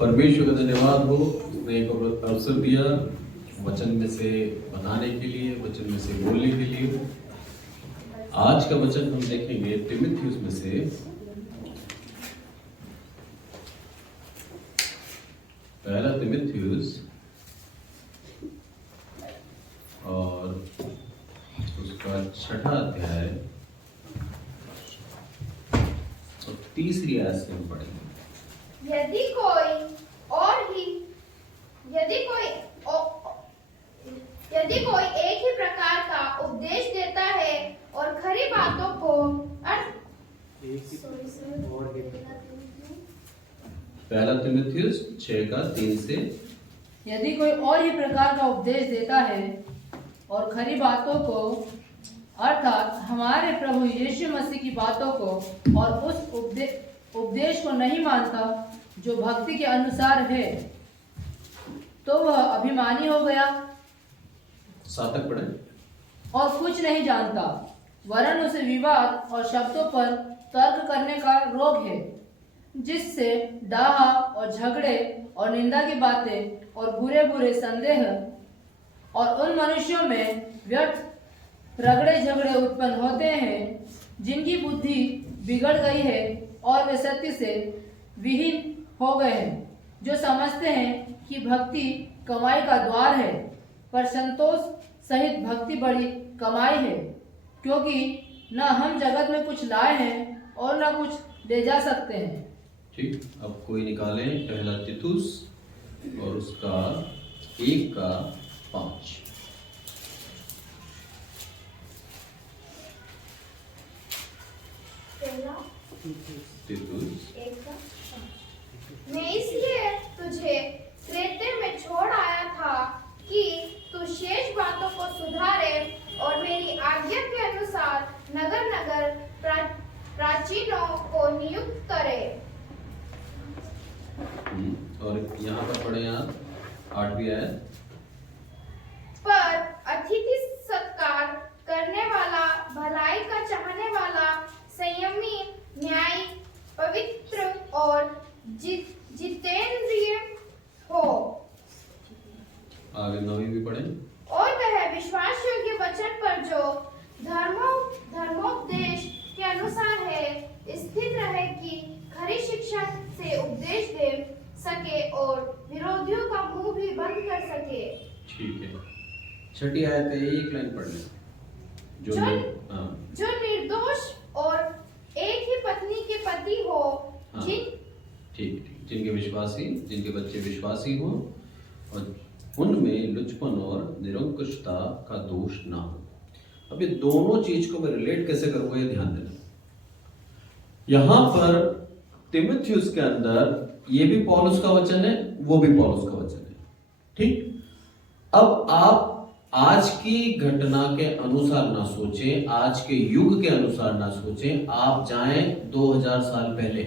परमेश्वर का धन्यवाद हो, उसने एक अवसर दिया वचन में से बताने के लिए, वचन में से बोलने के लिए। आज का वचन हम देखेंगे तीमुथियुस में से पहला तीमुथियुस और उसका 6वां अध्याय और 3री आयत से हम पढ़ेंगे। यदि कोई एक ही प्रकार का उपदेश देता है और खरी बातों को पहला तीमुथियुस 6:3 से यदि कोई और ही प्रकार का उपदेश देता है और खरी बातों को अर्थात हमारे प्रभु यीशु मसीह की बातों को और उस उपदेश को नहीं मानता जो भक्ति के अनुसार है, तो वह अभिमानी हो गया 7 तक पढ़े और कुछ नहीं जानता, वरन उसे विवाद और शब्दों पर तर्क करने का रोग है, जिससे डाहा और झगड़े और निंदा की बातें और बुरे बुरे संदेह और उन मनुष्यों में व्यर्थ रगड़े झगड़े उत्पन्न होते हैं, जिनकी बुद्धि बिगड़ गई है और वे सत्य से विहीन हो गए हैं, जो समझते हैं कि भक्ति कमाई का द्वार है, पर संतोष सहित भक्ति बड़ी कमाई है, क्योंकि न हम जगत में कुछ लाए हैं और न कुछ ले जा सकते हैं। ठीक, अब कोई निकाले पहला तीतुस और उसका 1:5। तीतुस मैं इसलिए तुझे क्रेते में छोड़ आया था कि तू शेष बातों को सुधारे और मेरी आज्ञा के अनुसार नगर नगर प्राचीनों को नियुक्त करे। और यहाँ पर पढ़े आप 8वीं आयत। पर अतिथि सत्कार करने वाला, भलाई का चाहने वाला, संयमी, न्यायी, पवित्र और जितेंद्रिय हो। आगे 9वीं भी पढ़े। और वह विश्वास योग्य वचन पर जो धर्मोपदेश के अनुसार है स्थित रहे, कि खरी शिक्षा से उपदेश दे सके और विरोधियों का मुंह भी बंद कर सके। ठीक है, 6ठी आयत है, एक लाइन पढ़ लें। जो निर्दोष और एक ही पत्नी के पति हो, हाँ, ठीक, जिनके बच्चे विश्वासी हो और उनमें लुचपन और निरंकुशता का दोष ना हो। अब ये दोनों चीज को मैं रिलेट कैसे करूंगा, ये ध्यान देना। यहां पर तीमुथियुस के अंदर ये भी पौलुस का वचन है, वो भी पौलुस का वचन है। ठीक, अब आप आज की घटना के अनुसार ना सोचें, आज के युग के अनुसार ना सोचें, आप जाएं 2000 साल पहले।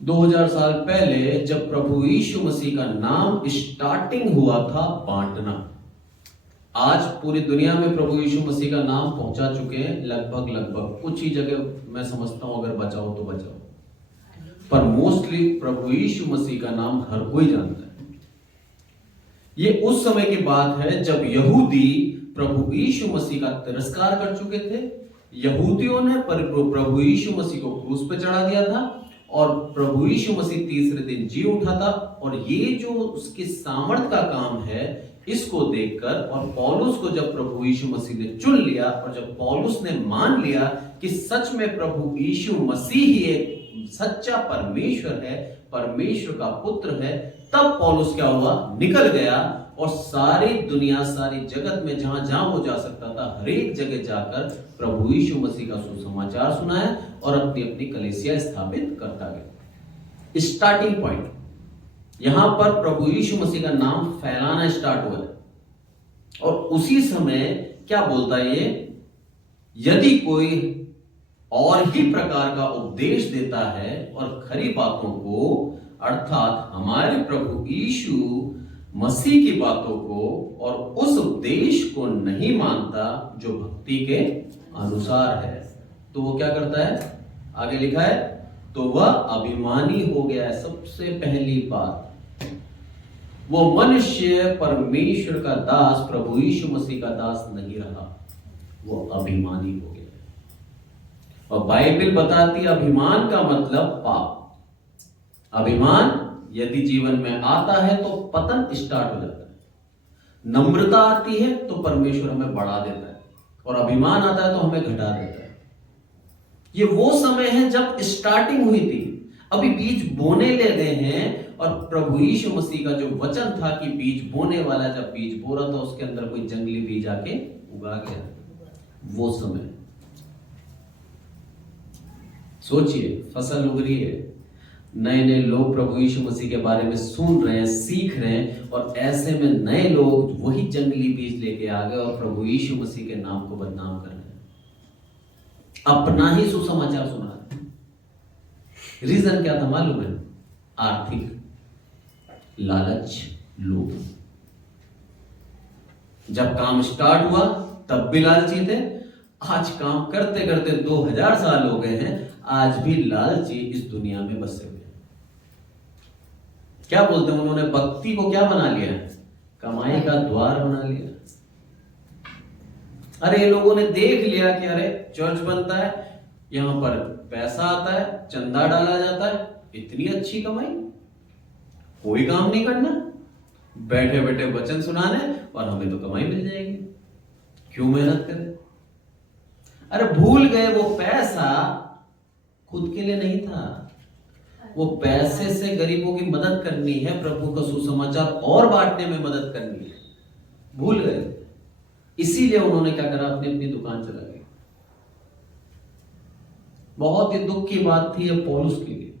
2000 साल पहले जब प्रभु यीशु मसीह का नाम स्टार्टिंग हुआ था बांटना, आज पूरी दुनिया में प्रभु यीशु मसीह का नाम पहुंचा चुके हैं लगभग कुछ ही जगह मैं समझता हूं अगर बचाओ तो बचाओ, पर मोस्टली प्रभु यीशु मसीह का नाम हर कोई जानता है। ये उस समय की बात है जब यहूदी प्रभु यीशु मसीह का तिरस्कार कर चुके थे। यहूदियों ने प्रभु यीशु मसीह को क्रूस पे चढ़ा दिया था और प्रभु यीशु मसीह तीसरे दिन जी उठा था, और ये जो उसके सामर्थ का काम है इसको देखकर, और पौलुस को जब प्रभु यीशु मसीह ने चुन लिया और जब पौलुस ने मान लिया कि सच में प्रभु यीशु मसीह ही एक सच्चा परमेश्वर है, परमेश्वर का पुत्र है, तब पौलुस क्या हुआ, निकल गया और सारी दुनिया, सारी जगत में जहां जहां वो जा सकता था हर एक जगह जाकर प्रभु यीशु मसीह का सुसमाचार सुनाया और अपनी अपनी कलीसिया स्थापित करता गया। स्टार्टिंग पॉइंट यहां पर प्रभु यीशु मसीह का नाम फैलाना स्टार्ट हुआ है। और उसी समय क्या बोलता है ये, यदि कोई और ही प्रकार का उपदेश देता है और खरी बातों को अर्थात हमारे प्रभु यीशु मसीह की बातों को और उस उपदेश को नहीं मानता जो भक्ति के अनुसार है, तो वो क्या करता है, आगे लिखा है, तो वह अभिमानी हो गया है। सबसे पहली बात, वो मनुष्य परमेश्वर का दास, प्रभु यीशु मसीह का दास नहीं रहा, वो अभिमानी हो गया। और बाइबल बताती है अभिमान का मतलब पाप। अभिमान यदि जीवन में आता है तो पतन स्टार्ट हो जाता है। नम्रता आती है तो परमेश्वर हमें बढ़ा देता है, और अभिमान आता है तो हमें घटा देता है। ये वो समय है जब स्टार्टिंग हुई थी, अभी बीज बोने ले गए हैं, और प्रभु यीशु मसीह का जो वचन था कि बीज बोने वाला जब बीज बो रहा था उसके अंदर कोई जंगली बीज आके उगा गया, वो समय। सोचिए, फसल उग रही है, नए नए लोग प्रभु यीशु मसीह के बारे में सुन रहे हैं, सीख रहे हैं, और ऐसे में नए लोग वही जंगली बीज लेके आ गए और प्रभु यीशु मसीह के नाम को बदनाम कर रहे हैं, अपना ही सुसमाचार सुना रहे हैं। रीजन क्या था मालूम है? आर्थिक लालच, लोभ। जब काम स्टार्ट हुआ तब भी लालची थे, आज काम करते करते 2000 साल हो गए हैं, आज भी लालची इस दुनिया में बसे हुए हैं। क्या बोलते हैं, उन्होंने भक्ति को क्या बना लिया? कमाई का द्वार बना लिया। अरे ये लोगों ने देख लिया कि अरे चर्च बनता है, यहां पर पैसा आता है, चंदा डाला जाता है, इतनी अच्छी कमाई, कोई काम नहीं करना, बैठे बैठे वचन सुनाने और हमें तो कमाई मिल जाएगी, क्यों मेहनत करें? अरे भूल गए वो पैसा खुद के लिए नहीं था, वो पैसे से गरीबों की मदद करनी है, प्रभु का सुसमाचार और बांटने में मदद करनी है। भूल गए, इसीलिए उन्होंने क्या करा, अपनी अपनी दुकान चला गई। बहुत ही दुख की बात थी ये पौलुस के लिए,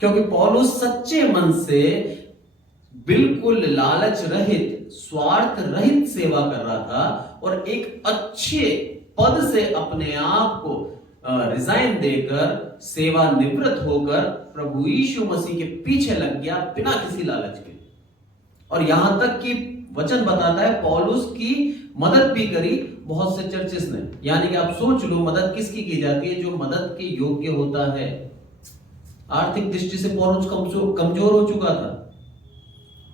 क्योंकि पौलुस सच्चे मन से बिल्कुल लालच रहित, स्वार्थ रहित सेवा कर रहा था, और एक अच्छे पद से अपने आप को रिजाइन देकर, सेवा निवृत्त होकर प्रभु यीशु मसीह के पीछे लग गया बिना किसी लालच के। और यहां तक कि वचन बताता है पौलुस की मदद भी करी बहुत से चर्चेस ने। यानी कि आप सोच लो, मदद किसकी की जाती है? जो मदद के योग्य होता है। आर्थिक दृष्टि से पौलुस कमजोर हो चुका था।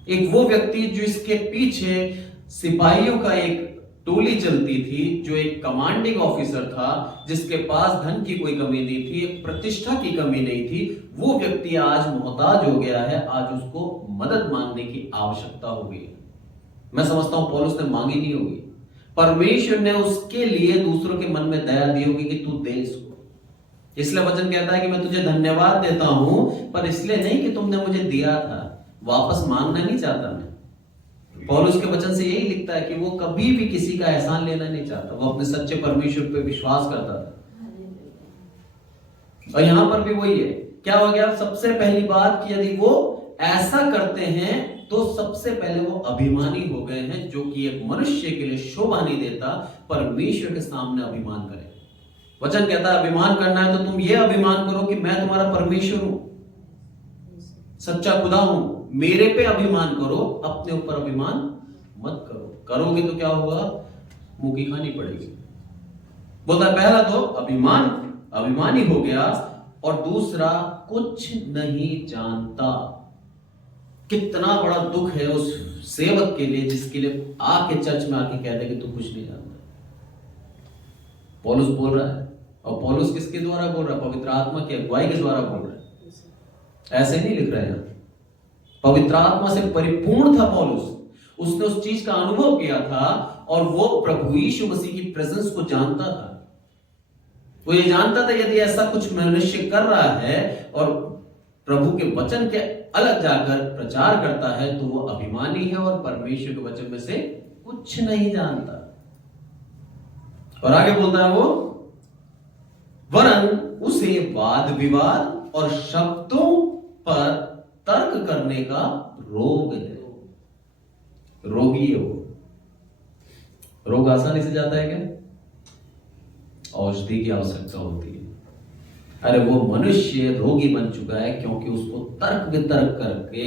एक वो व्यक्ति जो इसके पीछे सिपाहियों का एक टोली चलती थी, जो एक कमांडिंग ऑफिसर था, जिसके पास धन की कोई कमी नहीं थी, प्रतिष्ठा की कमी नहीं थी, वो व्यक्ति आज मोहताज हो गया है, आज उसको मदद मांगने की आवश्यकता हो गई। मैं समझता हूं पौलुस ने मांगी नहीं होगी, परमेश्वर ने उसके लिए दूसरों के मन में दया दी होगी कि तू दे इसको। इसलिए वचन कहता है कि मैं तुझे धन्यवाद देता हूं, पर इसलिए नहीं कि तुमने मुझे दिया था, वापस मांगना नहीं चाहता मैं। पौलुस के वचन से यही लिखता है कि वो कभी भी किसी का एहसान लेना नहीं चाहता, वो अपने सच्चे परमेश्वर पे विश्वास करता था। और यहां पर भी वही है। क्या हो गया? सबसे पहली बात कि यदि वो ऐसा करते हैं तो सबसे पहले वो अभिमानी हो गए हैं, जो कि एक मनुष्य के लिए शोभा नहीं देता परमेश्वर के सामने अभिमान करे। वचन कहता है अभिमान करना है तो तुम ये अभिमान करो कि मैं तुम्हारा परमेश्वर हूं, सच्चा खुदा हूं, मेरे पे अभिमान करो, अपने ऊपर अभिमान मत करो। करोगे तो क्या होगा? मुंह की खानी पड़ेगी। बोलता है पहला तो अभिमानी हो गया, और दूसरा कुछ नहीं जानता। कितना बड़ा दुख है उस सेवक के लिए जिसके लिए आके चर्च में आके कह दे कि तू कुछ नहीं जानता। पौलुस बोल रहा है, और पौलुस किसके द्वारा बोल रहा है? पवित्र आत्मा की अगुवाई के द्वारा बोल रहा है। ऐसे नहीं लिख रहे हैं, पवित्र आत्मा से परिपूर्ण था पौलुस, उसने उस चीज का अनुभव किया था, और वो प्रभु यीशु मसीह की प्रेजेंस को जानता था। वो ये जानता था यदि ऐसा कुछ मनुष्य कर रहा है और प्रभु के वचन के अलग जाकर प्रचार करता है तो वो अभिमानी है और परमेश्वर के वचन में से कुछ नहीं जानता। और आगे बोलता है वो, वरन उसे वाद विवाद और शब्दों पर तर्क करने का रोग है। रोगी है वो। रोग आसानी से जाता है क्या? औषधि की आवश्यकता होती है। अरे वो मनुष्य रोगी बन चुका है क्योंकि उसको तर्क वितर्क करके,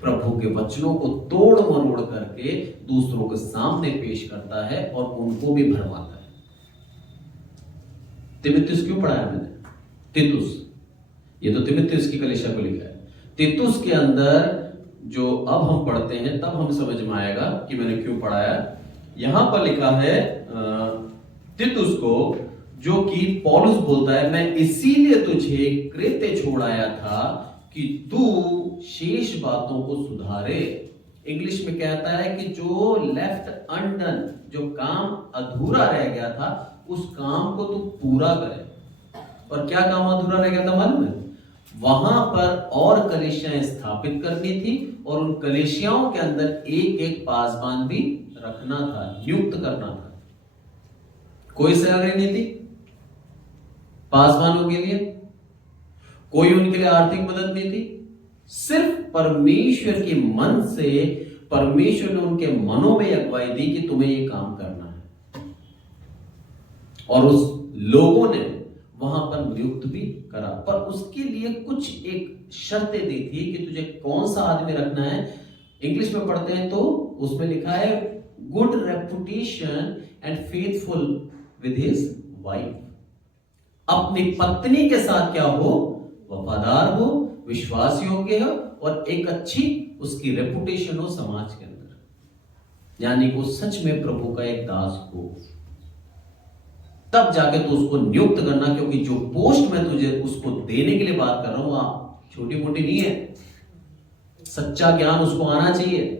प्रभु के वचनों को तोड़ मरोड़ करके दूसरों के सामने पेश करता है और उनको भी भरमाता है। तिमुथियुस क्यों पढ़ाया मैंने? तीतुस, ये तो तीमुथियुस की कलीसिया को लिखा है। तीतुस के अंदर जो अब हम पढ़ते हैं तब हम समझ में आएगा कि मैंने क्यों पढ़ाया। यहां पर लिखा है तीतुस को, जो कि पौलुस बोलता है, मैं इसीलिए तुझे क्रेते छोड़ आया था कि तू शेष बातों को सुधारे। इंग्लिश में कहता है कि जो लेफ्ट अनडन, जो काम अधूरा रह गया था, उस काम को तू पूरा करे। और क्या काम अधूरा रह गया था मालूम है? वहां पर और कलीसियाएं स्थापित करनी थी और उन कलीसियाओं के अंदर एक एक पासबान भी रखना था, नियुक्त करना था। कोई सैलरी नहीं थी पासबानों के लिए, कोई उनके लिए आर्थिक मदद नहीं थी। सिर्फ परमेश्वर के मन से परमेश्वर ने उनके मनों में अगुवाई दी कि तुम्हें ये काम करना है, और उस लोगों ने वहां पर नियुक्त भी करा। पर उसके लिए कुछ एक शर्तें दी थी कि तुझे कौन सा आदमी रखना है। इंग्लिश में पढ़ते हैं तो उसमें लिखा है good reputation and faithful with his wife. अपनी पत्नी के साथ क्या हो? वफादार हो, विश्वास योग्य हो, और एक अच्छी उसकी रेपुटेशन हो समाज के अंदर, यानी वो सच में प्रभु का एक दास हो। तब जाके तो उसको नियुक्त करना, क्योंकि जो पोस्ट मैं तुझे उसको देने के लिए बात कर रहा हूं वह छोटी मोटी नहीं है। सच्चा ज्ञान उसको आना चाहिए।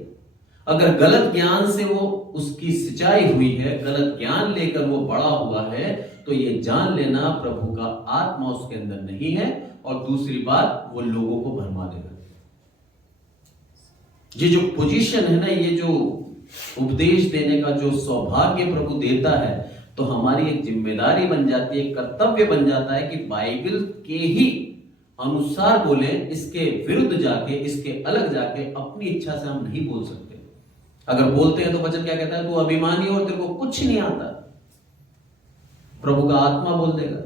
अगर गलत ज्ञान से वो उसकी सिंचाई हुई है, गलत ज्ञान लेकर वो बड़ा हुआ है, तो ये जान लेना प्रभु का आत्मा उसके अंदर नहीं है। और दूसरी बात, वो लोगों को भरमा देगा। ये जो पोजीशन है ना, ये जो उपदेश देने का जो सौभाग्य प्रभु देता है, तो हमारी एक जिम्मेदारी बन जाती है, कर्तव्य बन जाता है कि बाइबल के ही अनुसार बोले, इसके विरुद्ध जाके, इसके अलग जाके अपनी इच्छा से हम नहीं बोल सकते। अगर बोलते हैं तो वचन क्या कहता है? तू अभिमानी और तेरे को कुछ नहीं आता। प्रभु का आत्मा बोल देगा।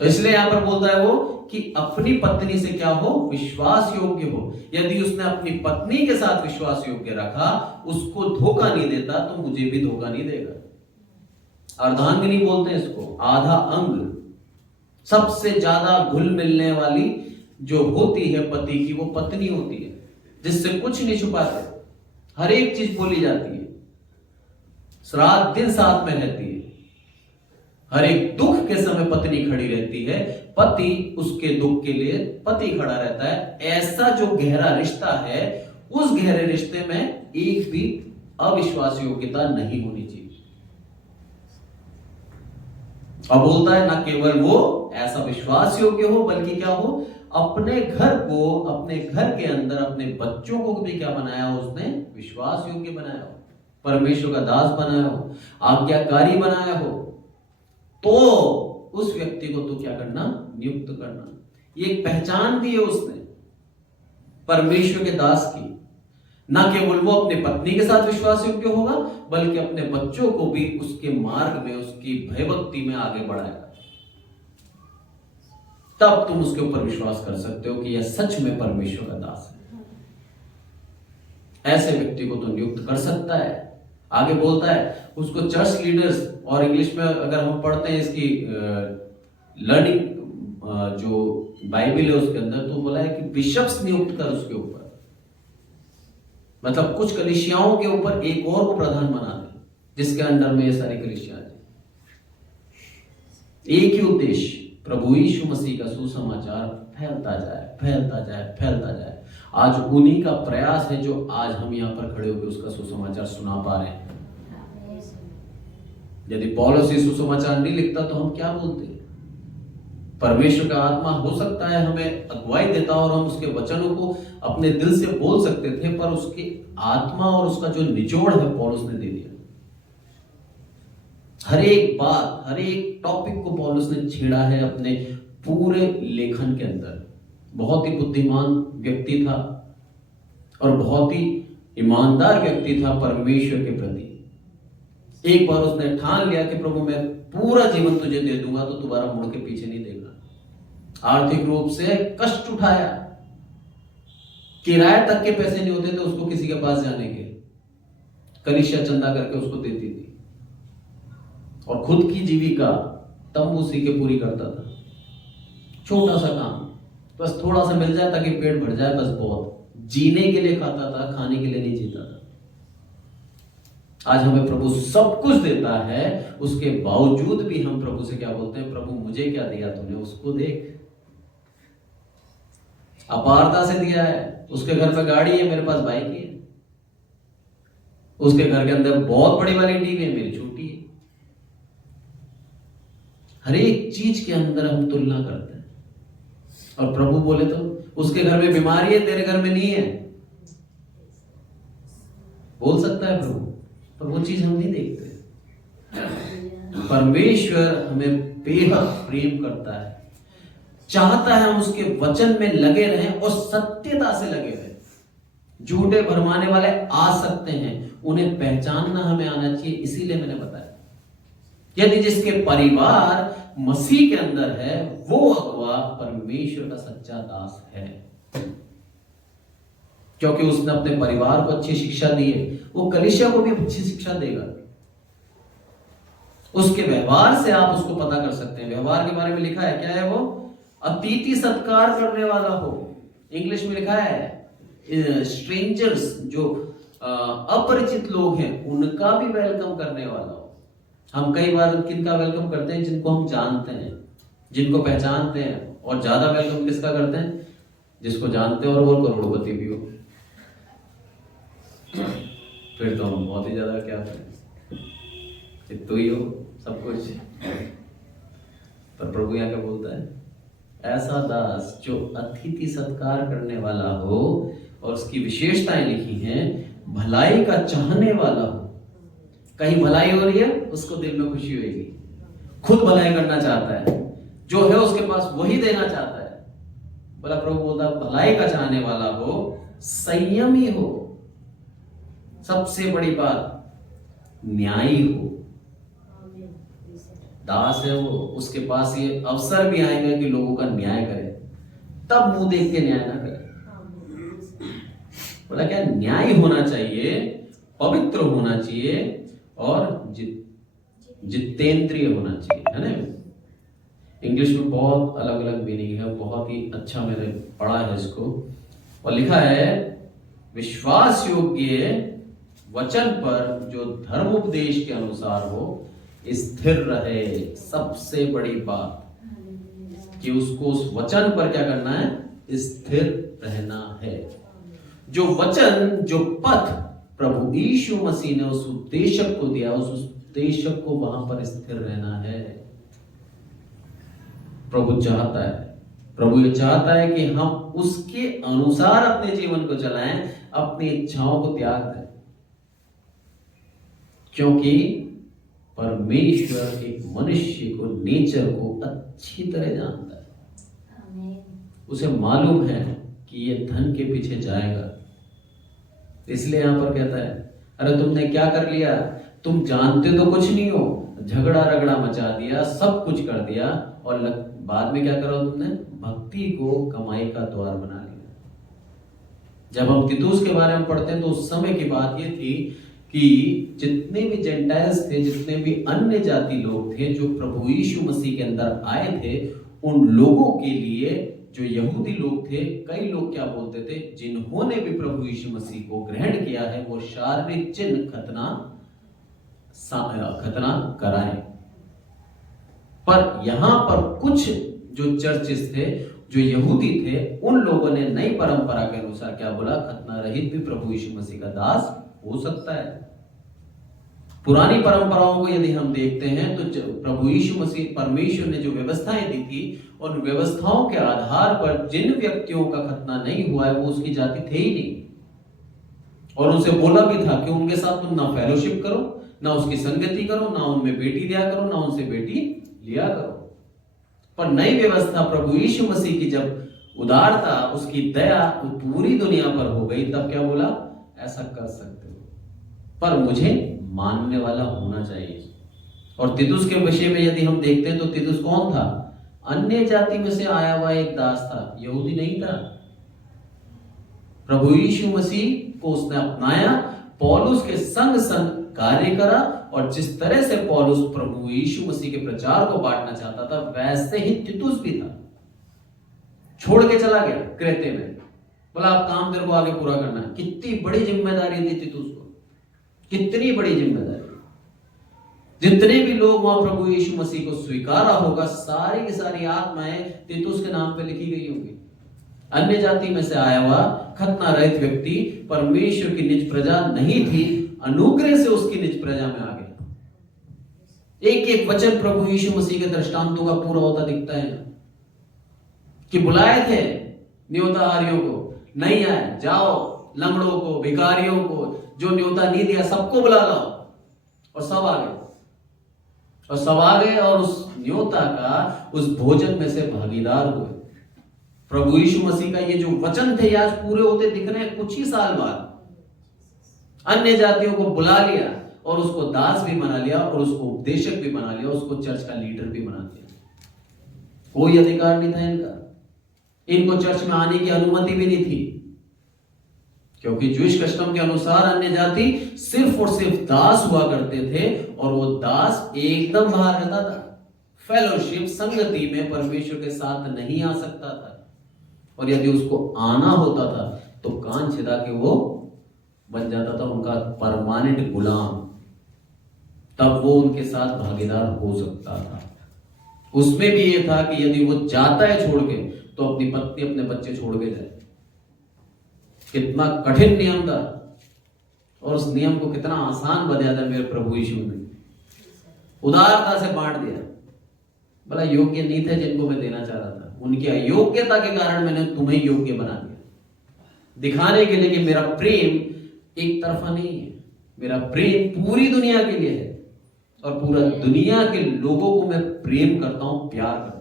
तो इसलिए यहां पर बोलता है वो कि अपनी पत्नी से क्या हो? विश्वास योग्य हो। यदि उसने अपनी पत्नी के साथ विश्वास योग्य रखा, उसको धोखा नहीं देता, तो मुझे भी धोखा नहीं देगा। अर्धांगिनी बोलते हैं इसको, आधा अंग। सबसे ज्यादा घुल मिलने वाली जो होती है पति की, वो पत्नी होती है, जिससे कुछ नहीं छुपाते, हर एक चीज बोली जाती है, रात दिन साथ में रहती है, हर एक दुख के समय पत्नी खड़ी रहती है, पति उसके दुख के लिए पति खड़ा रहता है। ऐसा जो गहरा रिश्ता है, उस गहरे रिश्ते में एक भी अविश्वास योग्यता नहीं होनी चाहिए। अब बोलता है ना केवल वो ऐसा विश्वास योग्य हो, बल्कि क्या हो? अपने घर को, अपने घर के अंदर अपने बच्चों को भी क्या बनाया हो? उसने विश्वास योग्य बनाया हो, परमेश्वर का दास बनाया हो, आज्ञाकारी बनाया हो। तो उस व्यक्ति को तो क्या करना? नियुक्त करना। ये एक पहचान दी है उसने परमेश्वर के दास की। ना केवल वो अपने पत्नी के साथ विश्वास योग्य होगा, बल्कि अपने बच्चों को भी उसके मार्ग में, उसकी भयभक्ति में आगे बढ़ाएगा। तब तुम उसके ऊपर विश्वास कर सकते हो कि यह सच में परमेश्वर का दास है। ऐसे व्यक्ति को तो नियुक्त कर सकता है। आगे बोलता है उसको चर्च लीडर्स, और इंग्लिश में अगर हम पढ़ते हैं इसकी लर्निंग जो बाइबल है उसके अंदर, तो बोला है कि बिशप्स नियुक्त कर उसके ऊपर। मतलब कुछ कलीसियाओं के ऊपर एक और को प्रधान बना दे, जिसके अंडर में ये सारी कलीसियां हैं। एक ही उद्देश्य, प्रभु यीशु मसीह का सुसमाचार फैलता जाए, फैलता जाए, फैलता जाए। आज उन्हीं का प्रयास है जो आज हम यहां पर खड़े होकर उसका सुसमाचार सुना पा रहे हैं। यदि पौलुस ये सुसमाचार नहीं लिखता तो हम क्या बोलते? परमेश्वर का आत्मा हो सकता है हमें अगुवाई देता और हम उसके वचनों को अपने दिल से बोल सकते थे, पर उसकी आत्मा और उसका जो निचोड़ है पौलुस ने दे दिया। हर एक बात, हर एक टॉपिक को पौलुस ने छेड़ा है अपने पूरे लेखन के अंदर। बहुत ही बुद्धिमान व्यक्ति था और बहुत ही ईमानदार व्यक्ति था परमेश्वर के प्रति। एक बार उसने ठान लिया कि प्रभु मैं पूरा जीवन तुझे दे दूंगा, तो दोबारा मुड़ के पीछे नहीं देखना। आर्थिक रूप से कष्ट उठाया, किराए तक के पैसे नहीं होते थे उसको किसी के पास जाने के, कलीसिया चंदा करके उसको देती थी, और खुद की जीविका तंबू सी के पूरी करता था। छोटा सा काम, बस थोड़ा सा मिल जाए ताकि पेट भर जाए, बस बहुत। जीने के लिए खाता था, खाने के लिए नहीं जीता था। आज हमें प्रभु सब कुछ देता है, उसके बावजूद भी हम प्रभु से क्या बोलते हैं, प्रभु मुझे क्या दिया तूने, उसको देख। अपारता से दिया है, उसके घर पे गाड़ी है, मेरे पास बाइक है। उसके घर के अंदर बहुत बड़ी वाली टीवी है, मेरी छोटी है। हर एक चीज के अंदर हम तुलना करते हैं। और प्रभु बोले तो उसके घर में बीमारी है, तेरे घर में नहीं है, बोल सकता है प्रभु, पर वो चीज हम नहीं देखते। परमेश्वर हमें बेहद प्रेम करता है, चाहता है हम उसके वचन में लगे रहें और सत्यता से लगे रहें। झूठे भरमाने वाले आ सकते हैं, उन्हें पहचानना हमें आना चाहिए। इसीलिए मैंने बताया, यदि जिसके परिवार मसीह के अंदर है, वो अगुआ परमेश्वर का सच्चा दास है, क्योंकि उसने अपने परिवार को अच्छी शिक्षा दी है, वो कलीसिया को भी अच्छी शिक्षा देगा। उसके व्यवहार से आप उसको पता कर सकते हैं। व्यवहार के बारे में लिखा है, क्या है वो, अतिथि सत्कार करने वाला हो। इंग्लिश में लिखा है स्ट्रेंजर्स, जो अपरिचित लोग हैं उनका भी वेलकम करने वाला हो। हम कई बार किनका वेलकम करते हैं, जिनको हम जानते हैं, जिनको पहचानते हैं, और ज्यादा वेलकम किसका करते हैं, जिसको जानते हैं और वो करोड़पति भी हो। फिर तो हम बहुत ही ज्यादा क्या करें, तो ही हो सब कुछ। पर प्रभु यहाँ क्या बोलता है, ऐसा दास जो अतिथि सत्कार करने वाला हो, और उसकी विशेषताएं लिखी हैं, भलाई का चाहने वाला हो। कहीं भलाई हो रही है, उसको दिल में खुशी होगी, खुद भलाई करना चाहता है, जो है उसके पास वही देना चाहता है। बोला प्रभु बोलता भलाई का चाहने वाला हो, संयमी हो, सबसे बड़ी बात न्यायी हो। दास है वो, उसके पास ये अवसर भी आएगा कि लोगों का न्याय करे, तब मुंह देख के न्याय ना करे। बोला क्या, न्याय होना चाहिए, पवित्र होना चाहिए, और जितेंद्रिय होना चाहिए, है ना। इंग्लिश में बहुत अलग अलग मीनिंग है, बहुत ही अच्छा मैंने पढ़ा है इसको। और लिखा है, विश्वास योग्य वचन पर जो धर्मोपदेश के अनुसार हो, स्थिर रहे। सबसे बड़ी बात कि उसको उस वचन पर क्या करना है, स्थिर रहना है। जो वचन, जो पथ प्रभु यीशु मसीह ने उस उद्देशक को दिया, उस उद्देशक को वहां पर स्थिर रहना है। प्रभु चाहता है, प्रभु ये चाहता है कि हम उसके अनुसार अपने जीवन को चलाएं, अपनी इच्छाओं को त्याग दें, क्योंकि परमेश्वर एक मनुष्य को, नेचर को अच्छी तरह जानता है। उसे मालूम है कि ये धन के पीछे जाएगा, इसलिए यहां पर कहता है, अरे तुमने क्या कर लिया, तुम जानते तो कुछ नहीं हो, झगड़ा रगड़ा मचा दिया, सब कुछ कर दिया, और बाद में क्या करो तुमने, भक्ति को कमाई का द्वार बना लिया। जब हम तीतुस के बारे में पढ़ते हैं तो उस समय की बात ये थी कि जितने भी जेंटाइल्स थे, जितने भी अन्य जाति लोग थे जो प्रभु यीशु मसीह के अंदर आए थे, उन लोगों के लिए, जो यहूदी लोग थे, कई लोग क्या बोलते थे, जिन्होंने भी प्रभु यीशु मसीह को ग्रहण किया है, वो शारीरिक चिन्ह खतना कराएं। पर यहां पर कुछ जो चर्चेस थे, जो यहूदी थे, उन लोगों ने नई परंपरा के अनुसार क्या बोला, खतना रहित भी प्रभु यीशु मसीह का दास हो सकता है। पुरानी परंपराओं को यदि हम देखते हैं तो प्रभु यीशु मसीह, परमेश्वर ने जो व्यवस्थाएं दी थी, उन व्यवस्थाओं के आधार पर जिन व्यक्तियों का खतना नहीं हुआ है, वो उसकी जाति थे ही नहीं। और उनसे बोला भी था कि उनके साथ तुम ना फेलोशिप करो, ना उसकी संगति करो, ना उनमें बेटी दिया करो, ना उनसे बेटी लिया करो। पर नई व्यवस्था प्रभु यीशु मसीह की जब उदारता, उसकी दया पूरी दुनिया पर हो गई, तब क्या बोला, ऐसा कर सकते हो, पर मुझे मानने वाला होना चाहिए। और तीतुस के विषय में यदि हम देखते हैं तो तीतुस कौन था, अन्य जाति में से आया हुआ एक दास था, यहूदी नहीं था। प्रभु यीशु मसीह को उसने अपनाया, पौलुस के संग संग कार्य करा, और जिस तरह से पौलुस प्रभु यीशु मसीह के प्रचार को बांटना चाहता था, वैसे ही तीतुस भी था। छोड़ के चला गया क्रेते में। बोला आप काम तेरे को आगे पूरा करना है। कितनी बड़ी जिम्मेदारी दी थी उसको, कितनी बड़ी जिम्मेदारी। जितने भी लोग वहां प्रभु यीशु मसीह को स्वीकारा होगा, सारी की सारी आत्माएं तीतुस के नाम पे लिखी गई होंगी। अन्य जाति में से आया हुआ खतना रहित व्यक्ति परमेश्वर की निज प्रजा नहीं थी, अनुग्रह से उसकी निज प्रजा में आ गया। एक एक वचन प्रभु यीशु मसीह के दृष्टांतों का पूरा होता दिखता है कि बुलाए थे न्योताहारियों को, नहीं आए, जाओ लंगड़ों को, भिखारियों को, जो न्योता नहीं दिया सबको बुला लाओ, और सब आ गए। और सब आ गए और उस न्योता का, उस भोजन में से भागीदार हुए। प्रभु यीशु मसीह का ये जो वचन थे आज पूरे होते दिख रहे हैं कुछ ही साल बाद। अन्य जातियों को बुला लिया और उसको दास भी बना लिया और उसको उपदेशक भी बना लिया, उसको चर्च का लीडर भी बना दिया। कोई अधिकार नहीं था इनका, इनको चर्च में आने की अनुमति भी नहीं थी, क्योंकि ज्यूइश कस्टम के अनुसार अन्य जाति सिर्फ और सिर्फ दास हुआ करते थे, और वो दास एकदम बाहर रहता था। फेलोशिप, संगति में परमेश्वर के साथ नहीं आ सकता था, और यदि उसको आना होता था तो कान छिदा के वो बन जाता था उनका परमानेंट गुलाम, तब वो उनके साथ भागीदार हो सकता था। उसमें भी ये था कि यदि वो जाता है छोड़ के तो अपनी पत्नी, अपने बच्चे छोड़ के जाए। कितना कठिन नियम था, और उस नियम को कितना आसान बनाया था मेरे प्रभु यीशु ने, उदारता से बांट दिया। भला योग्य नहीं थे जिनको मैं देना चाह रहा था, उनकी अयोग्यता के कारण मैंने तुम्हें योग्य बना दिया, दिखाने के लिए कि मेरा प्रेम एक तरफा नहीं है, मेरा प्रेम पूरी दुनिया के लिए है, और पूरा दुनिया के लोगों को मैं प्रेम करता हूं, प्यार करता हूं।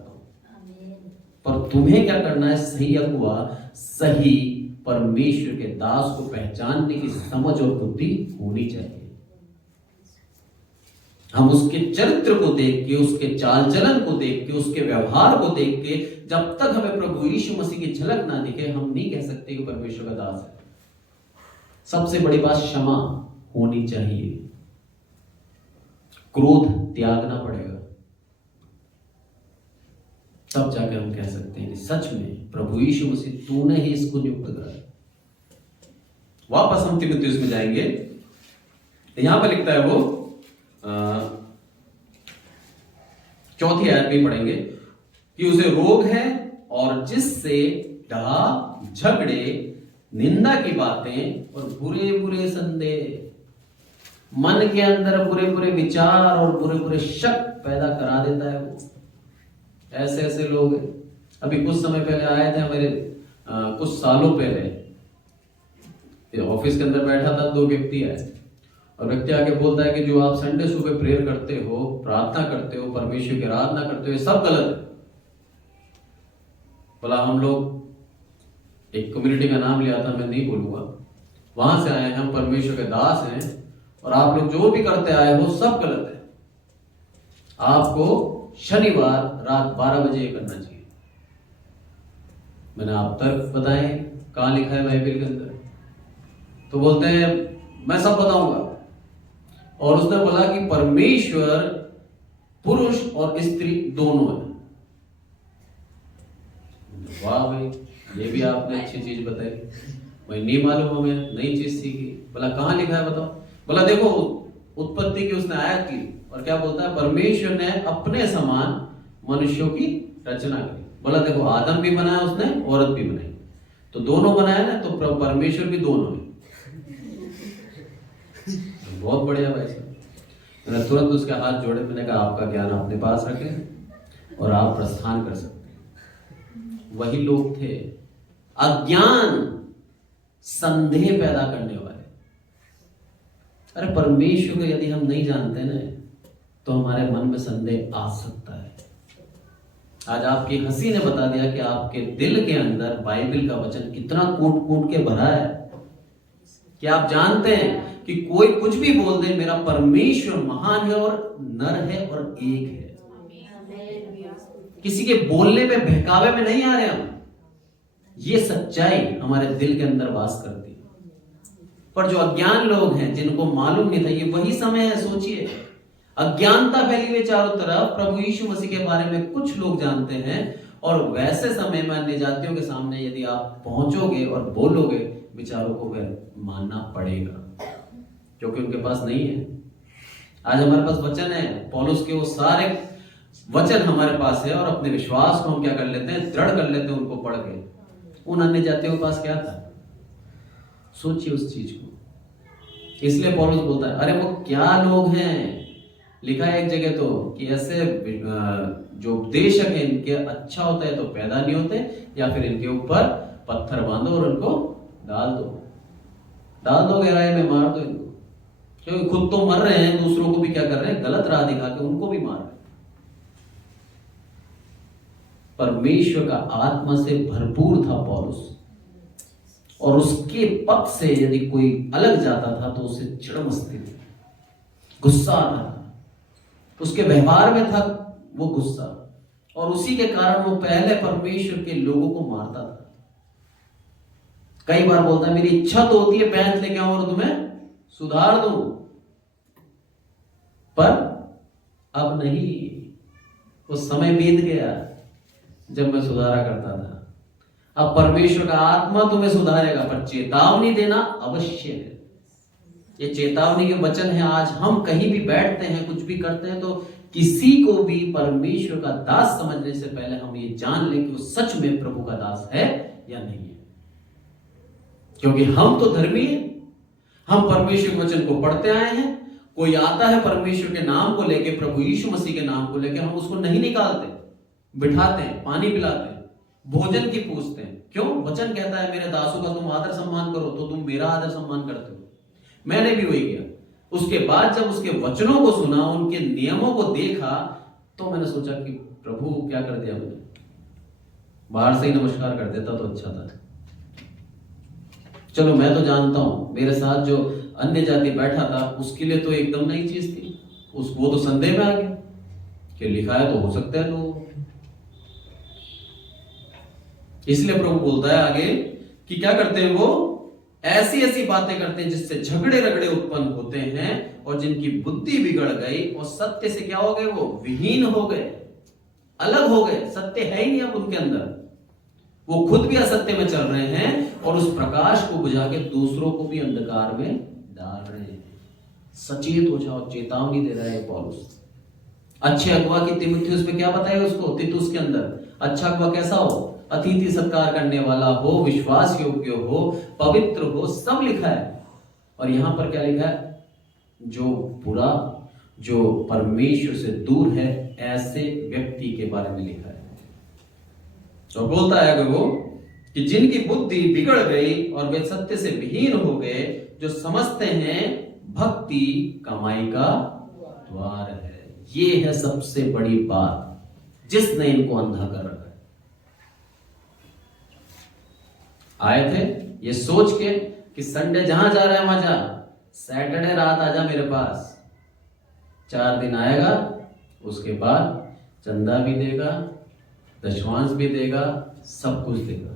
पर तुम्हें क्या करना है? सही अगुआ, सही परमेश्वर के दास को पहचानने की समझ और बुद्धि होनी चाहिए। हम उसके चरित्र को देख के, उसके चाल चलन को देख के, उसके व्यवहार को देख के, जब तक हमें प्रभु यीशु मसीह की झलक ना दिखे, हम नहीं कह सकते कि परमेश्वर का दास है। सबसे बड़ी बात क्षमा होनी चाहिए, क्रोध त्यागना पड़ेगा, तब जाकर हम कह सकते हैं कि सच में प्रभु यीशु मसीह तूने ही इसको नियुक्त करा। वापस हम तीमुथियुस में जाएंगे, यहां पर लिखता है वो 4वीं आयत में पढ़ेंगे कि उसे रोग है और जिससे डाह, झगड़े, निंदा की बातें और बुरे बुरे संदेह, मन के अंदर बुरे बुरे विचार और बुरे बुरे शक पैदा करा देता है। वो ऐसे ऐसे लोग हैं। अभी कुछ समय पहले आए थे मेरे, कुछ सालों पहले ऑफिस के अंदर बैठा था, 2 व्यक्ति आए और व्यक्ति आके बोलता है कि जो आप संडे सुबह प्रेयर करते हो, प्रार्थना करते हो, परमेश्वर की आराधना करते हो, ये सब गलत है। बोला हम लोग एक कम्युनिटी का नाम लिया था, मैं नहीं बोलूंगा, वहां से आए हैं, हम परमेश्वर के दास हैं, और आप लोग जो भी करते आए हो सब गलत है। आपको शनिवार रात 12 बजे ये करना चाहिए। मैंने आप तर्क बताए, कहां लिखा है बाइबल के अंदर? तो बोलते हैं मैं सब बताऊंगा। और उसने बोला कि परमेश्वर पुरुष और स्त्री दोनों है। वाह भाई, ये भी आपने अच्छी चीज बताई, मैं नहीं मालूम, हमें नई चीज सीखी। बोला कहां लिखा है बताओ? बोला देखो उत्पत्ति की उसने आयत की, और क्या बोलता है? परमेश्वर ने अपने समान मनुष्यों की रचना की। बोला देखो आदम भी बनाया उसने, औरत भी बनाई, तो दोनों बनाया ना, तो परमेश्वर भी दोनों है। बहुत बढ़िया भाई साहब। मैंने तुरंत उसके हाथ जोड़े, मैंने कहा आपका ज्ञान अपने पास रखें और आप प्रस्थान कर सकते हैं। वही लोग थे अज्ञान, संदेह पैदा करने वाले। अरे परमेश्वर को यदि हम नहीं जानते ना, तो हमारे मन में संदेह आ सकता है। आज आपकी हंसी ने बता दिया कि आपके दिल के अंदर बाइबल का वचन कितना कूट कूट के भरा है। कि आप जानते हैं कि कोई कुछ भी बोल दे, मेरा परमेश्वर महान है और नर है और एक है। किसी के बोलने में, बहकावे में नहीं आ रहे हम। ये सच्चाई हमारे दिल के अंदर वास करती है। पर जो अज्ञान लोग हैं, जिनको मालूम नहीं था, ये वही समय है, सोचिए अज्ञानता फैली हुई चारों तरफ। प्रभु यीशु मसीह के बारे में कुछ लोग जानते हैं और वैसे समय में अन्य जातियों के सामने यदि आप पहुंचोगे और बोलोगे, विचारों को वह मानना पड़ेगा, क्योंकि उनके पास नहीं है। आज हमारे पास वचन है, पौलुस के वो सारे वचन हमारे पास है, और अपने विश्वास को हम क्या कर लेते हैं, दृढ़ कर लेते हैं उनको पढ़ के। उन अन्य जातियों के पास क्या था, सोचिए उस चीज को। इसलिए पौलुस बोलता है, अरे वो क्या लोग हैं। लिखा है एक जगह तो कि ऐसे जो उपदेशक हैं इनके अच्छा होता है तो पैदा नहीं होते, या फिर इनके ऊपर पत्थर बांधो और उनको डाल दो गहराई में, मार दो इनको, क्योंकि खुद तो मर रहे हैं, दूसरों को भी क्या कर रहे हैं, गलत राह दिखा के उनको भी मार रहे हैं। परमेश्वर का आत्मा से भरपूर था पौलुस, और उसके पक्ष से यदि कोई अलग जाता था तो उसे चिढ़ मचती थी, गुस्सा आता था, उसके व्यवहार में था वो गुस्सा, और उसी के कारण वो पहले परमेश्वर के लोगों को मारता था। कई बार बोलता है, मेरी इच्छा तो होती है पैंत लेके आऊं और तुम्हें सुधार दूं, पर अब नहीं, वो समय बीत गया जब मैं सुधारा करता था। अब परमेश्वर का आत्मा तुम्हें सुधारेगा, पर चेतावनी देना अवश्य है। ये चेतावनी के वचन है। आज हम कहीं भी बैठते हैं, कुछ भी करते हैं, तो किसी को भी परमेश्वर का दास समझने से पहले हम ये जान लें कि वो सच में प्रभु का दास है या नहीं है। क्योंकि हम तो धर्मी हैं, हम परमेश्वर के वचन को पढ़ते आए हैं। कोई आता है परमेश्वर के नाम को लेके, प्रभु यीशु मसीह के नाम को लेके, हम उसको नहीं निकालते, बिठाते हैं, पानी पिलाते हैं, भोजन की पूछते हैं। क्यों? वचन कहता है, मेरे दासों का तुम आदर सम्मान करो, तो तुम मेरा आदर सम्मान करते हो। मैंने भी वही किया। उसके बाद जब उसके वचनों को सुना, उनके नियमों को देखा, तो मैंने सोचा कि प्रभु क्या कर दिया मैंने, बाहर से ही नमस्कार कर देता तो अच्छा था। चलो मैं तो जानता हूं, मेरे साथ जो अन्य जाति बैठा था उसके लिए तो एकदम नई चीज थी, उसको तो संदेह में आ गया कि लिखा है तो हो सकता है लोग। इसलिए प्रभु बोलता है आगे कि क्या करते हैं, वो ऐसी ऐसी बातें करते हैं जिससे झगड़े रगड़े उत्पन्न होते हैं, और जिनकी बुद्धि बिगड़ गई और सत्य से क्या हो गए, वो विहीन हो गए, अलग हो गए, सत्य है ही नहीं अब उनके अंदर। वो खुद भी असत्य में चल रहे हैं और उस प्रकाश को बुझा के दूसरों को भी अंधकार में डाल रहे हैं। सचेत हो जाओ, चेतावनी दे रहा है पौलुस। अच्छे अगुआ की तीमुथियुस में क्या बताया उसको, तीतुस के अंदर, अच्छा अगुआ कैसा हो, अतिथि सत्कार करने वाला हो, विश्वास योग्य हो, पवित्र हो, सब लिखा है। और यहां पर क्या लिखा है, जो बुरा, जो परमेश्वर से दूर है, ऐसे व्यक्ति के बारे में लिखा है। और बोलता है वो कि जिनकी बुद्धि बिगड़ गई और वे सत्य से विहीन हो गए, जो समझते हैं भक्ति कमाई का द्वार है। ये है सबसे बड़ी बात जिसने इनको अंधा कर रखा है। आए थे ये सोच के कि संडे जहां जा रहा है वहां जा, सैटरडे रात आजा मेरे पास, 4 दिन आएगा, उसके बाद चंदा भी देगा, दशवांश भी देगा, सब कुछ देगा।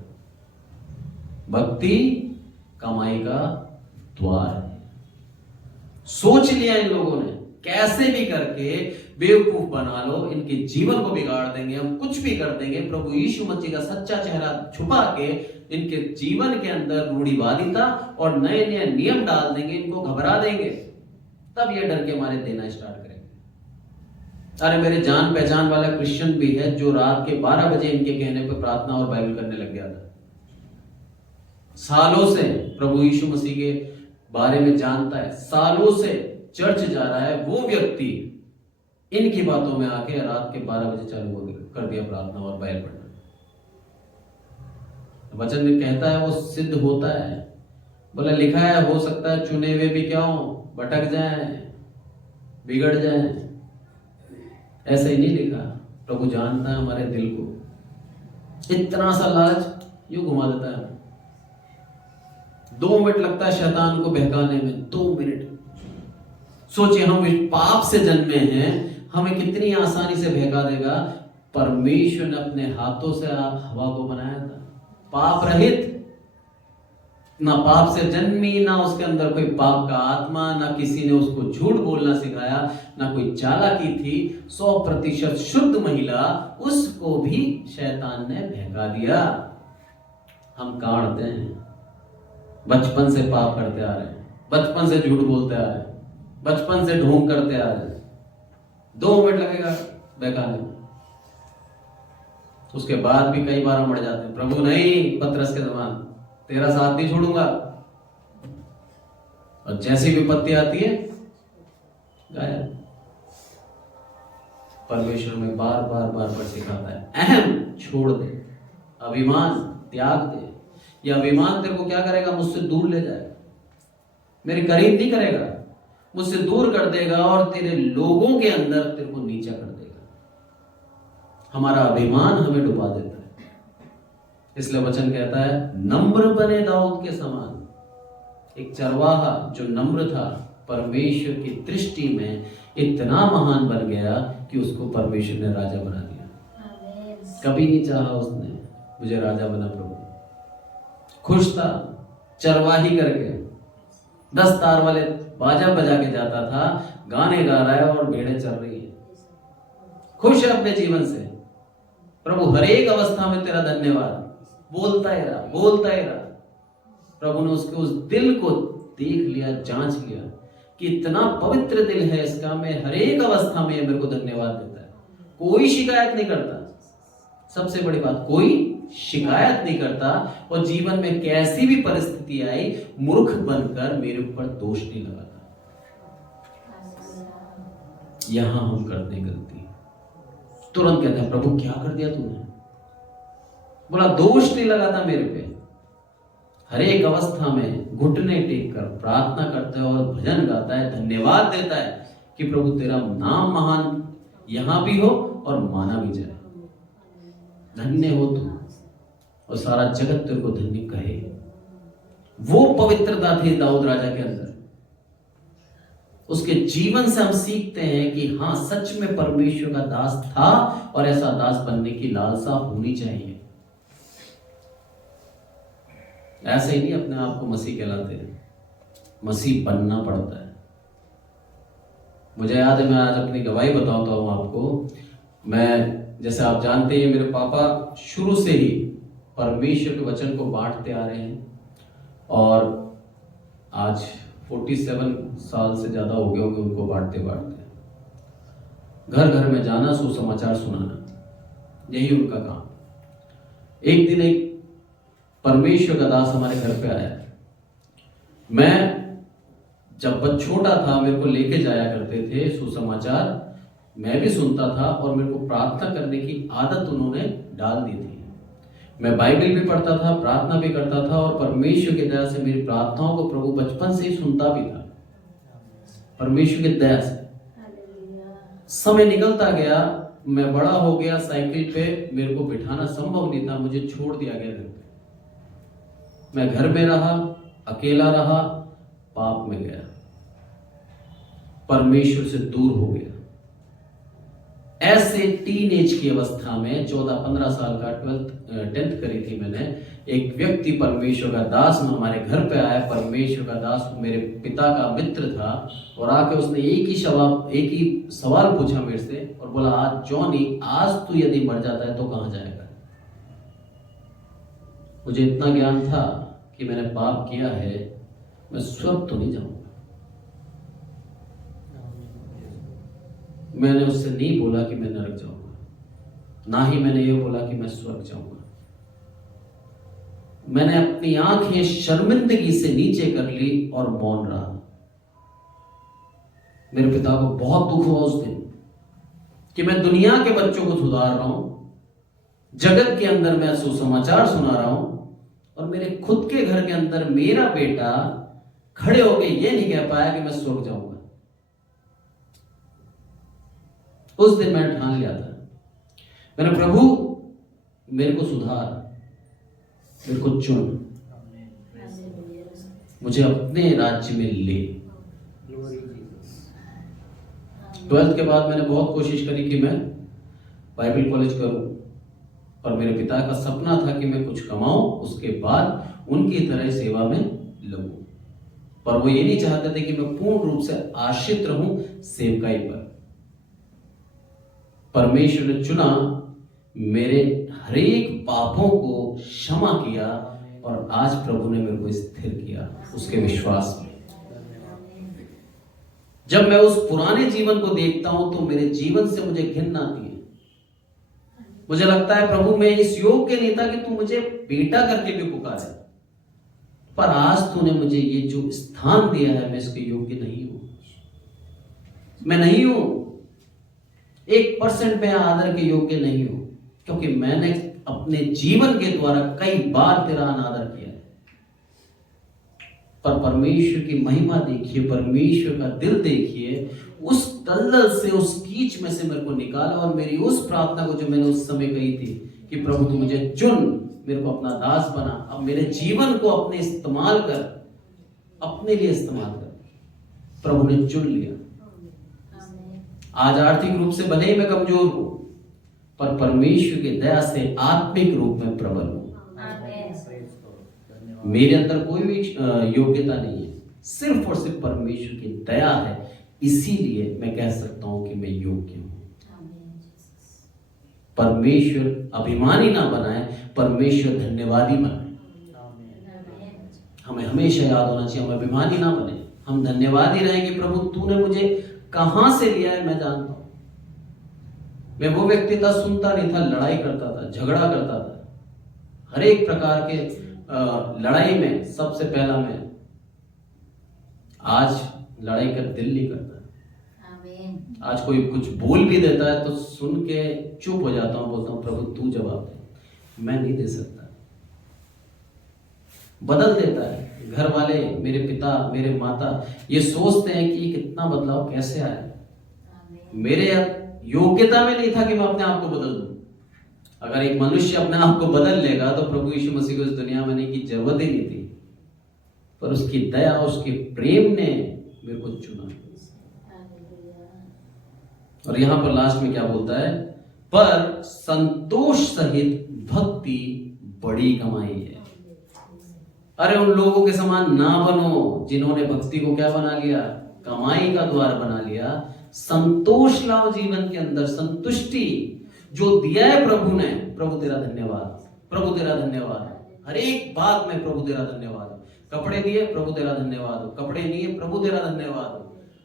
भक्ति कमाई का द्वार है। सोच लिया इन लोगों ने, कैसे भी करके बेवकूफ बना लो, इनके जीवन को बिगाड़ देंगे, हम कुछ भी कर देंगे, प्रभु यीशु मसीह का सच्चा चेहरा छुपा के इनके जीवन के अंदर रूढ़िवादिता और नए नए नियम डाल देंगे, इनको घबरा देंगे, तब ये डर के मारे देना स्टार्ट करेंगे। अरे मेरे जान पहचान वाला क्रिश्चियन भी है जो रात के 12 बजे इनके कहने पर प्रार्थना और बाइबल करने लग गया था। सालों से प्रभु यीशु मसीह के बारे में जानता है, सालों से चर्च जा रहा है, वो व्यक्ति इनकी बातों में आके रात के 12 बजे चालू कर दिया प्रार्थना और बाइबल पढ़ना। वचन में कहता है वो सिद्ध होता है, बोला लिखा है, हो सकता है चुने हुए भी क्या हो, भटक जाएं, बिगड़ जाएं। ऐसे ही नहीं लिखा, प्रभु जानता है हमारे दिल को। इतना सा लाज यूं घुमा देता है, 2 मिनट लगता है शैतान को बहकाने में, 2 मिनट। सोचिए हम पाप से जन्मे हैं, हमें कितनी आसानी से बहका देगा। परमेश्वर ने अपने हाथों से हवा को बनाया था, पाप रहित, ना पाप से जन्मी, ना उसके अंदर कोई पाप का आत्मा, ना किसी ने उसको झूठ बोलना सिखाया, ना कोई चालाकी थी। 100% शुद्ध महिला, उसको भी शैतान ने बहका दिया। हम काढ़ते हैं, बचपन से पाप करते आ रहे हैं, बचपन से झूठ बोलते आ रहे हैं, बचपन से ढोंग करते आ रहे हैं। 2 मिनट लगेगा बहकाने में, उसके बाद भी कई बार हम मर जाते हैं। प्रभु नहीं, पतरस के समान, तेरा साथ नहीं छोड़ूंगा। और जैसी विपत्ति आती है गायब। परमेश्वर में बार बार बार बार सिखाता है, अहम छोड़ दे, अभिमान त्याग दे। यह अभिमान तेरे को क्या करेगा? मुझसे दूर ले जाएगा, मेरे करीब नहीं करेगा, मुझसे दूर कर देगा और तेरे लोगों के अंदर तेरे को नीचा कर देगा। हमारा अभिमान हमें डुबा देता है। इसलिए वचन कहता है, नम्र बने दाऊद के समान। एक चरवाहा जो नम्र था, परमेश्वर की दृष्टि में इतना महान बन गया कि उसको परमेश्वर ने राजा बना दिया। कभी नहीं चाहा उसने मुझे राजा बना प्रभु। खुश था चरवाही करके, 10 तार वाले बाजा बजा के जाता था, गाने गा रहा है और भेड़ें चल रही है, खुश है अपने जीवन से। प्रभु हर एक अवस्था में तेरा धन्यवाद, बोलता ही रहा, बोलता ही रहा। प्रभु ने उसके उस दिल को देख लिया, जांच लिया कि इतना पवित्र दिल है इसका, मैं हर एक अवस्था में मेरे को धन्यवाद देता है, कोई शिकायत नहीं करता। सबसे बड़ी बात, कोई शिकायत नहीं करता, और जीवन में कैसी भी परिस्थिति आई, मूर्ख बनकर मेरे ऊपर दोष नहीं लगाता। यहां हम करते हैं गलती, तुरंत कहते हैं प्रभु क्या कर दिया तूने? बोला दोष नहीं लगाता मेरे पे। हर एक अवस्था में घुटने टेक कर प्रार्थना करता है और भजन गाता है, धन्यवाद देता है कि प्रभु तेरा नाम महान यहां भी हो और माना भी जाए। धन्य हो तू, और सारा जगत तेरे को धन्य कहे। वो पवित्रता थी दाऊद राजा के अंदर। उसके जीवन से हम सीखते हैं कि हाँ, सच में परमेश्वर का दास था और ऐसा दास बनने की लालसा होनी चाहिए। ऐसे ही नहीं अपने आप को मसीह कहलाते हैं, मसीह बनना पड़ता है। मुझे याद है, मैं आज अपनी गवाही बताता हूं आपको। मैं, जैसे आप जानते हैं, मेरे पापा शुरू से ही परमेश्वर के वचन को बांटते आ रहे हैं, और आज 47 साल से ज्यादा हो गए होंगे उनको बांटते बांटते। घर घर में जाना, सुसमाचार सुनाना, यही उनका काम। एक दिन एक परमेश्वर का दास हमारे घर पे आया। मैं जब छोटा था, मेरे को लेके जाया करते थे सुसमाचार, मैं भी सुनता था और मेरे को प्रार्थना करने की आदत उन्होंने डाल दी थी। मैं बाइबल भी पढ़ता था, प्रार्थना भी करता था, और परमेश्वर की दया से मेरी प्रार्थनाओं को प्रभु बचपन से ही सुनता भी था, परमेश्वर की दया से। समय निकलता गया, मैं बड़ा हो गया, साइकिल पे मेरे को बिठाना संभव नहीं था, मुझे छोड़ दिया गया घर पे। मैं घर में रहा, अकेला रहा, पाप में गया, परमेश्वर से दूर हो गया। ऐसे टीनेज की अवस्था में 14-15 साल का 10th करी थी मैंने, एक व्यक्ति परमेश्वर का दास हमारे घर पे आया। परमेश्वर का दास मेरे पिता का मित्र था, और आके उसने एक ही सवाल पूछा मेरे से और बोला, आज जॉनी, आज तू यदि मर जाता है तो कहां जाएगा? मुझे इतना ज्ञान था कि मैंने पाप किया है, मैं स्वर्ग तो नहीं जाऊंगा। मैंने उससे नहीं बोला कि मैं नरक जाऊंगा, ना ही मैंने ये बोला कि मैं स्वर्ग जाऊंगा। मैंने अपनी आंखें शर्मिंदगी से नीचे कर ली और मौन रहा। मेरे पिता को बहुत दुख हुआ उस दिन कि मैं दुनिया के बच्चों को सुधार रहा हूं, जगत के अंदर मैं सुसमाचार सुना रहा हूं, और मेरे खुद के घर के अंदर मेरा बेटा खड़े होके ये नहीं कह पाया कि मैं स्वर्ग जाऊंगा। उस दिन मैंने ठान लिया था, मैंने, प्रभु मेरे को सुधार, मेरे को चुन, मुझे अपने राज्य में ले। 12th के बाद मैंने बहुत कोशिश करी कि मैं बाइबल कॉलेज करूं, और मेरे पिता का सपना था कि मैं कुछ कमाऊं, उसके बाद उनकी तरह सेवा में लगूं। पर वो ये नहीं चाहते थे कि मैं पूर्ण रूप से आश्रित रहूं सेवकाई पर। परमेश्वर ने चुना, मेरे हरेक पापों को क्षमा किया और आज प्रभु ने मेरे को स्थिर किया उसके विश्वास में। जब मैं उस पुराने जीवन को देखता हूं तो मेरे जीवन से मुझे घिन आती है। मुझे लगता है प्रभु मैं इस योग्य नहीं था कि तू मुझे बेटा करके भी पुकारे, पर आज तूने मुझे ये जो स्थान दिया है मैं इसके योग्य नहीं हूं। मैं नहीं हूं, 1% मैं आदर के योग्य नहीं हूं, क्योंकि मैंने अपने जीवन के द्वारा कई बार तेरा अनादर किया है। पर परमेश्वर की महिमा देखिए, परमेश्वर का दिल देखिए, उस दलदल से, उस कीच में से मेरे को निकाला और मेरी उस प्रार्थना को जो मैंने उस समय कही थी कि प्रभु तू मुझे चुन, मेरे को अपना दास बना, अब मेरे जीवन को अपने इस्तेमाल कर, अपने लिए इस्तेमाल कर। प्रभु ने चुन लिया। आज आर्थिक रूप से भले ही मैं कमजोर हूं, पर परमेश्वर की दया से आत्मिक रूप में प्रबल हूं। मेरे अंदर कोई भी योग्यता नहीं है, सिर्फ और सिर्फ परमेश्वर की दया है। इसीलिए मैं कह सकता हूं कि मैं योग्य हूं। परमेश्वर अभिमानी ना बनाए, परमेश्वर धन्यवादी बनाए। हमें हमेशा याद होना चाहिए, हम अभिमानी ना बने, हम धन्यवादी रहें कि प्रभु तूने मुझे कहां से लिया है मैं जानता हूं। मैं वो व्यक्ति था, सुनता नहीं था, लड़ाई करता था, झगड़ा करता था, हर एक प्रकार के लड़ाई में सबसे पहला मैं। आज लड़ाई कर दिल नहीं करता। आज कोई कुछ बोल भी देता है तो सुन के चुप हो जाता हूं, बोलता हूं प्रभु तू जवाब दे, मैं नहीं दे सकता। बदल देता है। घर वाले, मेरे पिता, मेरे माता ये सोचते हैं कि कितना बदलाव कैसे आया। मेरे योग्यता में नहीं था कि मैं अपने आप को बदल दूं। अगर एक मनुष्य अपने आप को बदल लेगा तो प्रभु यीशु मसीह को इस दुनिया में आने की जरूरत ही नहीं थी, पर उसकी दया, उसके प्रेम ने मेरे को चुना। और यहां पर लास्ट में क्या बोलता है, पर संतोष सहित भक्ति बड़ी कमाई है। अरे उन लोगों के समान ना बनो जिन्होंने भक्ति को क्या बना लिया, कमाई का द्वार बना लिया। संतोष लाओ जीवन के अंदर, संतुष्टि जो दिया है प्रभु ने। प्रभु तेरा धन्यवाद, प्रभु तेरा धन्यवाद, हर एक बात में प्रभु तेरा धन्यवाद। कपड़े दिए प्रभु तेरा धन्यवाद, कपड़े नहीं है प्रभु तेरा धन्यवाद,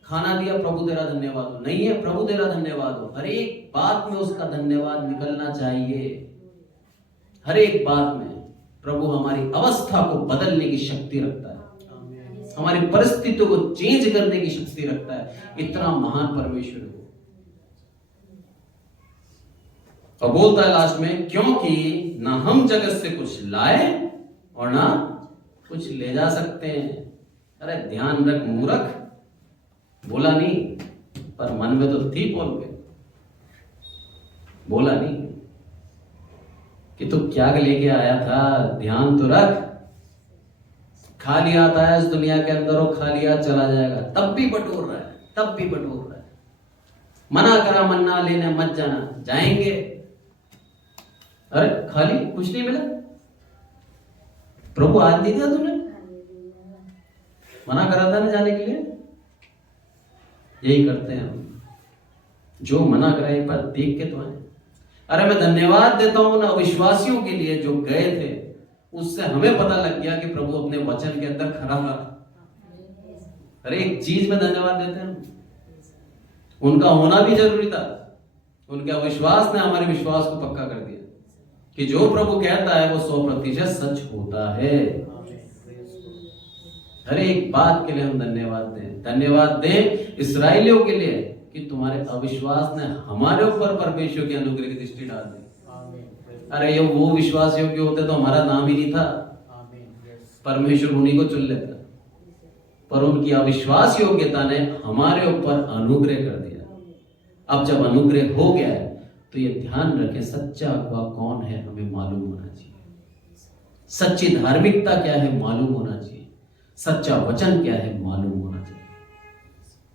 खाना दिया प्रभु तेरा धन्यवाद, नहीं है प्रभु तेरा धन्यवाद। हर एक बात में उसका धन्यवाद निकलना चाहिए। हर एक बात में प्रभु हमारी अवस्था को बदलने की शक्ति रखता है, हमारी परिस्थितियों को चेंज करने की शक्ति रखता है। इतना महान परमेश्वर है। और बोलता है लास्ट में, क्योंकि ना हम जगत से कुछ लाए और ना कुछ ले जा सकते हैं। अरे ध्यान रख मूर्ख, बोला नहीं पर मन में तो थी बोल के, बोला नहीं कि तू क्या लेके आया था। ध्यान तो रख, खाली आता है इस दुनिया के अंदर और खाली हाथ चला जाएगा, तब भी बटोर रहा है, तब भी बटोर रहा है। मना करा मन्ना लेने मत जाना, जाएंगे। अरे खाली कुछ नहीं मिला, प्रभु आज नहीं दिया तूने, मना करा था ना जाने के लिए। यही करते हैं हम, जो मना करा एक बार देख के तो आए। अरे मैं धन्यवाद देता हूं ना अविश्वासियों के लिए जो गए थे, उससे हमें पता लग गया कि प्रभु अपने वचन के अंदर खरा था। हर एक चीज में धन्यवाद देते हैं। उनका होना भी जरूरी था, उनके अविश्वास ने हमारे विश्वास को पक्का कर दिया कि जो प्रभु कहता है वो 100% सच होता है। हर एक बात के लिए हम धन्यवाद दें। धन्यवाद दें इस्राएलियों के लिए कि तुम्हारे अविश्वास ने हमारे ऊपर परमेश्वर की अनुग्रह की दृष्टि डाल दी। अरे ये वो विश्वास योग्य होते तो हमारा नाम ही नहीं था, परमेश्वर उन्हीं को चुन लेता, पर उनकी अविश्वास योग्यता ने हमारे ऊपर अनुग्रह कर दिया। अब जब अनुग्रह हो गया है तो ये ध्यान रखें, सच्चा अगुआ कौन है हमें मालूम होना चाहिए। सच्ची धार्मिकता क्या है मालूम होना चाहिए। सच्चा वचन क्या है मालूम होना चाहिए।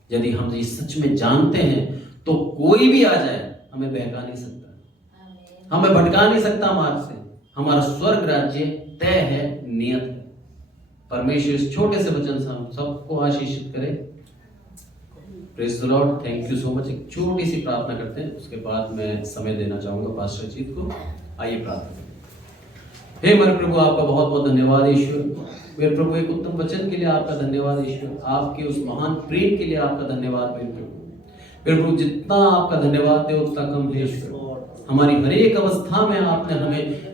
यदि हम ये सच में जानते हैं तो कोई भी आ जाए हमें बहका नहीं सकता, हमें भटका नहीं सकता मार्ग से। हमारा स्वर्ग राज्य तय है, नियत है। परमेश्वर इस छोटे से वचन से हम सबको आशीषित करे। Praise the Lord, thank you so much. एक छोटी सी प्रार्थना करते हैं, उसके बाद मैं समय देना चाहूंगा पास्टर जीत को। आइए प्रार्थना। हे मेरे प्रभु, आपका बहुत बहुत धन्यवाद ईश्वर। मेरे प्रभु, एक उत्तम वचन के लिए आपका धन्यवाद ईश्वर। आपके उस महान प्रेम के लिए आपका धन्यवाद मेरे प्रभु। मेरे प्रभु, जितना आपका धन्यवाद दे उतना कम है ईश्वर। हमारी हर एक अवस्था में आपने हमें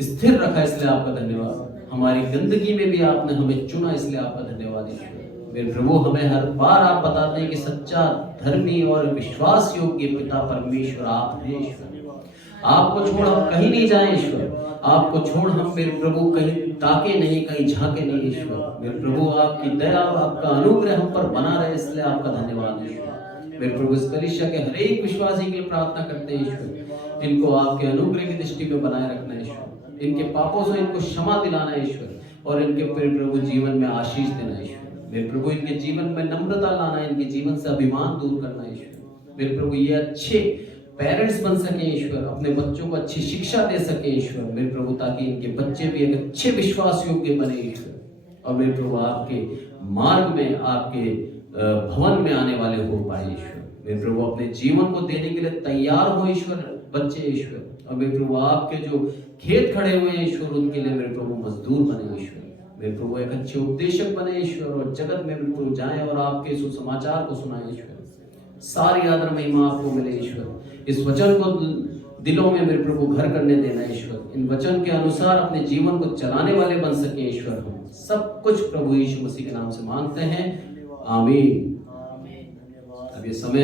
स्थिर रखा, इसलिए आपका धन्यवाद। हमारी गंदगी में भी आपने हमें चुना, इसलिए आपका धन्यवाद ईश्वर। मेरे प्रभु, हमें हर बार आप बताते हैं कि सच्चा, धर्मी और विश्वास योग्य पिता परमेश्वर आप हैं ईश्वर। आपको छोड़ हम कहीं नहीं जाएं ईश्वर। आपको छोड़ हम मेरे प्रभु कहीं ताके नहीं, कहीं झांके नहीं ईश्वर। मेरे प्रभु, आपकी दया, आपका अनुग्रह हम पर बना रहे, इसलिए आपका धन्यवाद ईश्वर। मेरे प्रभु, इस कलीसिया के हर एक विश्वासी के लिए प्रार्थना करते हैं ईश्वर। इनको आपके अनुग्रह की दृष्टि में बनाए रखना ईश्वर। इनके पापों से इनको क्षमा दिलाना ईश्वर, और इनके मेरे प्रभु जीवन में आशीष देना ईश्वर। मेरे प्रभु, इनके जीवन में नम्रता लाना, इनके जीवन से अभिमान दूर करना ईश्वर। मेरे प्रभु, ये अच्छे पेरेंट्स बन सके ईश्वर, अपने बच्चों को अच्छी शिक्षा दे सके ईश्वर। मेरे प्रभु, ताकि इनके बच्चे भी एक अच्छे विश्वास योग्य बने ईश्वर। और मेरे प्रभु, आपके मार्ग में, आपके भवन में आने वाले हो पाए ईश्वर। मेरे प्रभु, अपने जीवन को देने के लिए तैयार हो ईश्वर बच्चे ईश्वर। और मेरे प्रभु, आपके जो खेत खड़े हुए हैं ईश्वर, उनके लिए मेरे प्रभु मजदूर बने ईश्वर। मेरे प्रभु, एक अच्छे उपदेशक बने ईश्वर, और जगत में मेरे प्रभु जाएं और आपके सुसमाचार को सुनाएं ईश्वर। सारी आदर महिमा आपको मिले ईश्वर। इस वचन को दिलों में मेरे प्रभु घर करने देना ईश्वर। इन वचन के अनुसार अपने जीवन को चलाने वाले बन सके ईश्वर। हम सब कुछ प्रभु यीशु मसीह के नाम से मांगते हैं, आमीन। अब ये समय